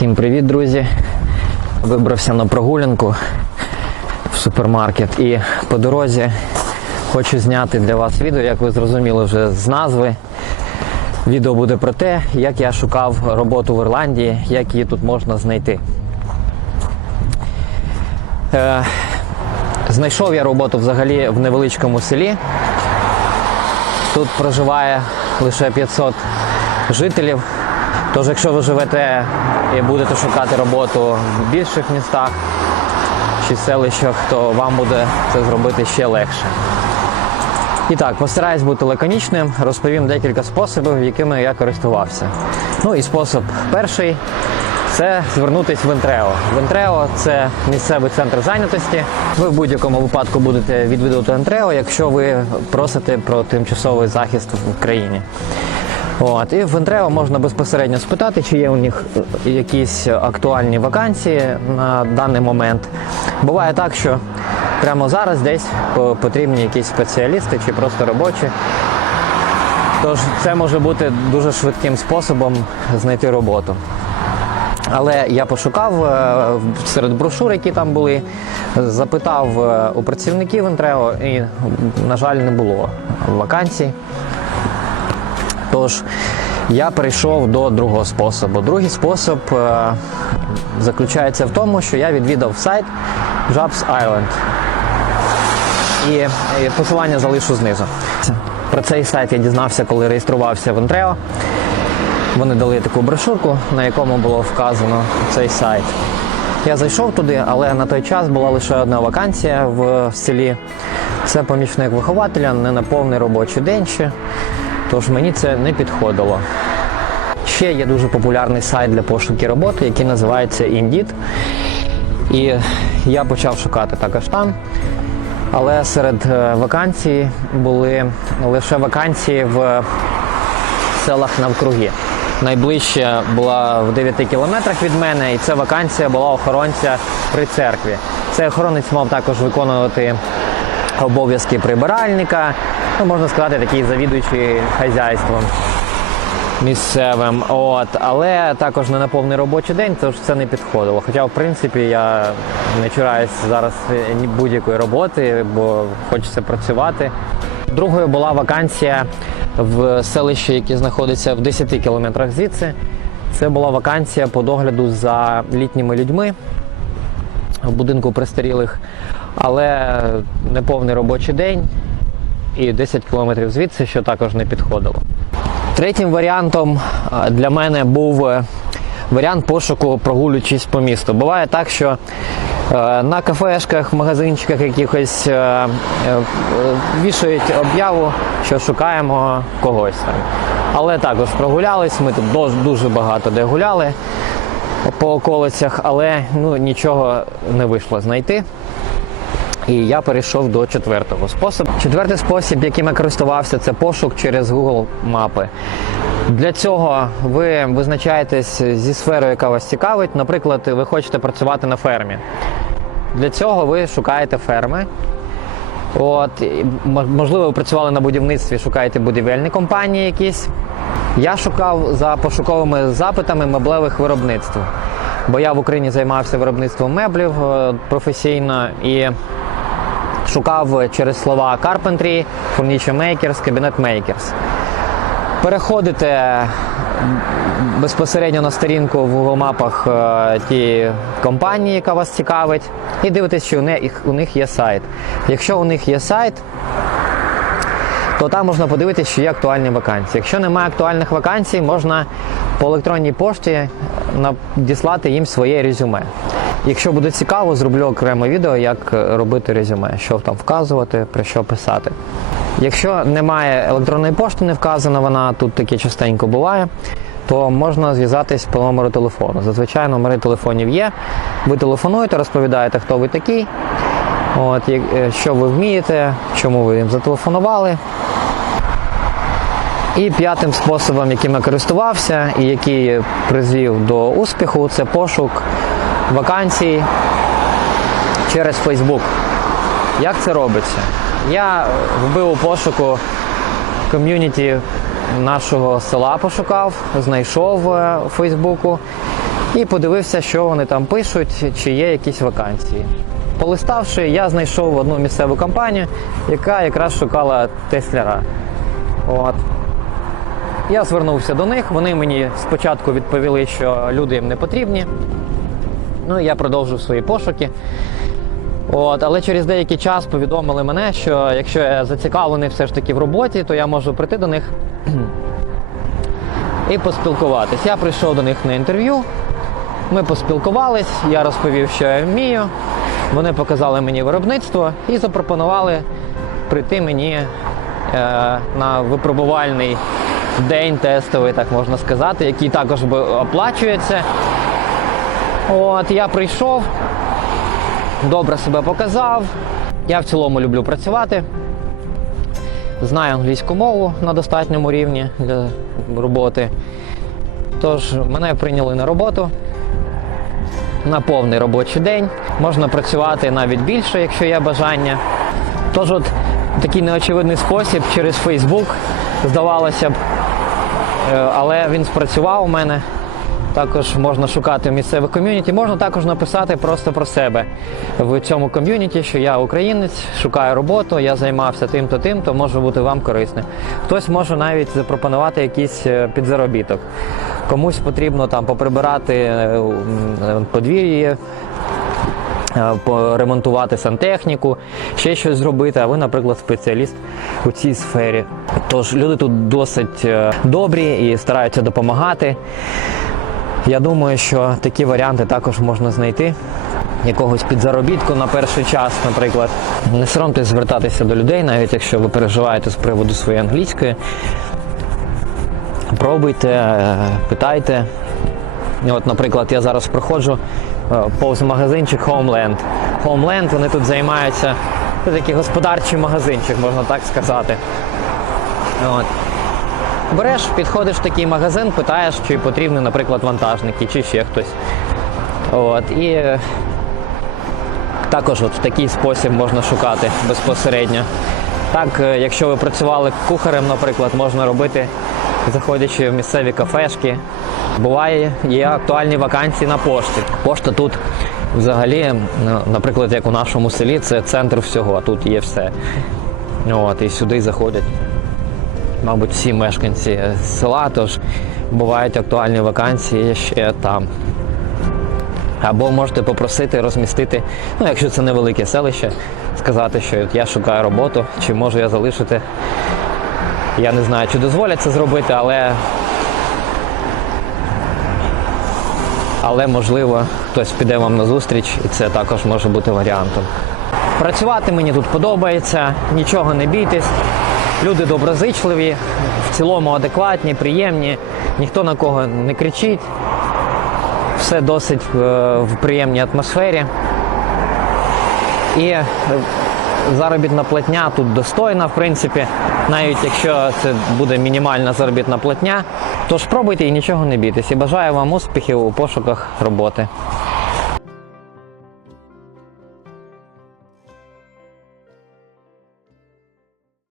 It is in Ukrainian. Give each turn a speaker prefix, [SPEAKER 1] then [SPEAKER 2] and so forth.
[SPEAKER 1] Всім привіт, друзі! Вибрався на прогулянку в супермаркет і по дорозі хочу зняти для вас відео, як ви зрозуміли вже з назви. Відео буде про те, як я шукав роботу в Ірландії, як її тут можна знайти. Е, знайшов я роботу взагалі в невеличкому селі. Тут проживає лише 500 жителів. Тож, якщо ви живете і будете шукати роботу в більших містах чи селищах, то вам буде це зробити ще легше. І так, постараюсь бути лаконічним, розповім декілька способів, якими я користувався. Ну і спосіб перший це звернутися в Інтрео. В Інтрео це місцевий центр зайнятості. Ви в будь-якому випадку будете відвідувати Інтрео, якщо ви просите про тимчасовий захист в країні. От, і в Інтрео можна безпосередньо спитати, чи є у них е, якісь актуальні вакансії на даний момент. Буває так, що прямо зараз десь потрібні якісь спеціалісти чи просто робочі. Тож це може бути дуже швидким способом знайти роботу. Але я пошукав е, серед брошур, які там були, запитав е, у працівників Інтрео і, на жаль, не було вакансій. Тож я перейшов до другого способу. Другий спосіб е, заключається в тому, що я відвідав сайт Jobs Island. І, і посилання залишу знизу. Про цей сайт я дізнався, коли реєструвався в Інтрео. Вони дали таку брошурку, на якому було вказано цей сайт. Я зайшов туди, але на той час була лише одна вакансія в селі. Це помічник вихователя не на повний робочий день ще. Тож мені це не підходило. Ще є дуже популярний сайт для пошуки роботи, який називається Indeed. І я почав шукати також там. Але серед е, вакансій були лише вакансії в селах навкруги. Найближча була в 9 кілометрах від мене, і ця вакансія була охоронця при церкві. Цей охоронець мав також виконувати обов'язки прибиральника, ну, можна сказати, такий завідуючий хазяйством місцевим. От, але також не на повний робочий день, тож це не підходило. Хоча, в принципі, я не чураюсь зараз будь-якої роботи, бо хочеться працювати. Другою була вакансія в селищі, яке знаходиться в 10 кілометрах звідси. Це була вакансія по догляду за літніми людьми в будинку престарілих, але не повний робочий день і 10 кілометрів звідси, що також не підходило. Третім варіантом для мене був е, варіант пошуку прогулюючись по місту. Буває так, що е, на кафешках, магазинчиках якихось е, е, е, вішають об'яву, що шукаємо когось там. Але також прогулялись, ми тут дуже багато де гуляли по околицях, але ну, нічого не вийшло знайти. І я перейшов до четвертого способу. Четвертий спосіб, яким я користувався, це пошук через Google мапи. Для цього ви визначаєтесь зі сферою, яка вас цікавить. Наприклад, ви хочете працювати на фермі. Для цього ви шукаєте ферми. От, можливо, ви працювали на будівництві, шукаєте будівельні компанії якісь. Я шукав за пошуковими запитами меблевих виробництв. Бо я в Україні займався виробництвом меблів е, професійно і шукав через слова carpentry, furniture makers, cabinet makers. Переходите безпосередньо на сторінку в Google мапах е, ті компанії, яка вас цікавить, і дивитесь, них, у них є сайт. Якщо у них є сайт, то там можна подивитися, що є актуальні вакансії. Якщо немає актуальних вакансій, можна по електронній пошті надіслати їм своє резюме. Якщо буде цікаво, зроблю окреме відео, як е, робити резюме, що там вказувати, про що писати. Якщо немає електронної пошти, не вказана вона, тут таке частенько буває, то можна зв'язатись по номеру телефону. Зазвичай номери телефонів є. Ви телефонуєте, розповідаєте, хто ви такий, от, е, що ви вмієте, чому ви їм зателефонували. І п'ятим способом, яким я користувався і який призвів до успіху, це пошук вакансій через Facebook. Як це робиться? Я вбив у пошуку ком'юніті нашого села, пошукав, знайшов е, у Фейсбуку і подивився, що вони там пишуть, чи є якісь вакансії. Полиставши, я знайшов одну місцеву компанію, яка якраз шукала тесляра. От. Я звернувся до них, вони мені спочатку відповіли, що люди їм не потрібні. Ну і я продовжив свої пошуки. От, але через деякий час повідомили мене, що якщо я зацікавлений все ж таки в роботі, то я можу прийти до них і поспілкуватись. Я прийшов до них на інтерв'ю, ми поспілкувались, я розповів, що я вмію. Вони показали мені виробництво і запропонували прийти мені е, на випробувальний день тестовий, так можна сказати, який також оплачується. От я прийшов, добре себе показав. Я в цілому люблю працювати. Знаю англійську мову на достатньому рівні для роботи. Тож мене прийняли на роботу на повний робочий день. Можна працювати навіть більше, якщо є бажання. Тож, от такий неочевидний спосіб через Facebook, здавалося б, е, але він спрацював у мене. Також можна шукати місцеве ком'юніті. Можна також написати просто про себе в цьому ком'юніті, що я українець, шукаю роботу, я займався тим-то, тим-то, може бути вам корисним. Хтось може навіть запропонувати якийсь е, підзаробіток. Комусь потрібно там поприбирати е, е, поремонтувати сантехніку, ще щось зробити, а ви, наприклад, спеціаліст у цій сфері. Тож люди тут досить добрі і стараються допомагати. Я думаю, що такі варіанти також можна знайти. Якогось підзаробітку на перший час, наприклад. Не соромтесь звертатися до людей, навіть якщо ви переживаєте з приводу своєї англійської. Пробуйте, е, питайте. От, наприклад, я зараз проходжу е, повз магазинчик Homeland. Homeland, вони тут займаються. Це такий господарчий магазинчик, можна так сказати. От. Береш, підходиш в такий магазин, питаєш, чи потрібні, наприклад, вантажники, чи ще хтось. От. І також от в такий спосіб можна шукати безпосередньо. Так, е, якщо ви працювали кухарем, наприклад, можна робити, заходячи в місцеві кафешки. Буває, є актуальні вакансії на пошті. Пошта тут взагалі, ну, наприклад, як у нашому селі, це центр всього, а тут є все. От, і сюди заходять мабуть, всі мешканці села, тож бувають актуальні вакансії ще там. Або можете попросити розмістити, ну якщо це невелике селище, сказати, що я шукаю роботу, чи можу я залишити. Я не знаю, чи дозволять це зробити, але. Але можливо хтось піде вам на зустріч, і це також може бути варіантом. Працювати мені тут подобається, нічого не бійтесь. Люди доброзичливі, в цілому адекватні, приємні, ніхто на кого не кричить. Все досить е, в приємній атмосфері. І е, заробітна платня тут достойна, в принципі, навіть якщо це буде мінімальна заробітна платня. Тож пробуйте і нічого не бійтесь. І бажаю вам успіхів у пошуках роботи.